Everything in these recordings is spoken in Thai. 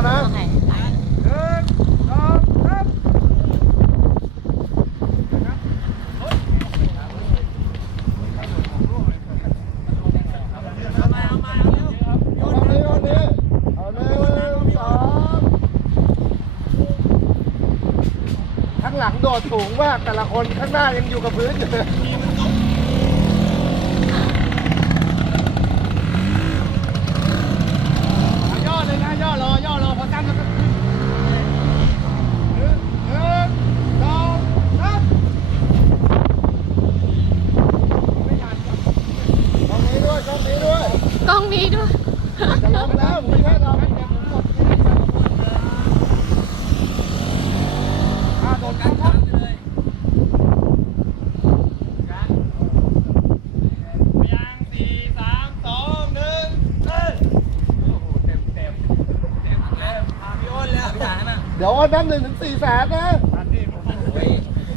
อเคไปหนึ่งสองสามเอานี้านี้เอาหนึ่งสองข้างหลังโดดสูงมากแต่ละคนข้างหน้ายังอยู่กับพื้นอยู่เลยย่อเลยนะย่อรอย่อรอพอตั้งแล้วก็ขึ้นหนึ่งหนึ่งสองสามไม่ทันครับตรงนี้ด้วยตรงนี้ด้วย กล้องนี้ด้วย จะลงแล้วไม่ใช่เราอ่าโดดกันครับยังสี่สามสองหนึ่งเอ้ยโอ้โหเต็มเต็มเต็มเต็มพาพี่อ้นแล้วพี่จ๋านะเดี๋ยวอ้อนนับหนึ่งถึงสี่แสนนะอันนี้ผมโอ้ย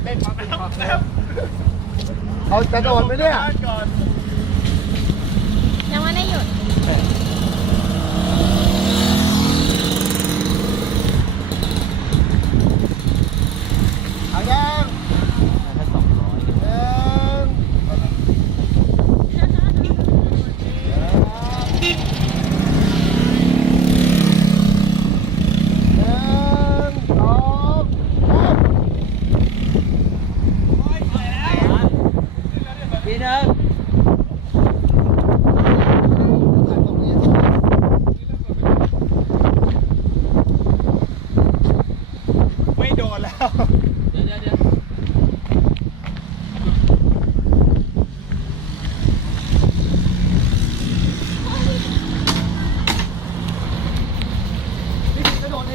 เล่นมาแล้วแล้วเขาจะโดดไหมเนี่ย ก่อน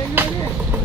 Yeah, yeah, yeah.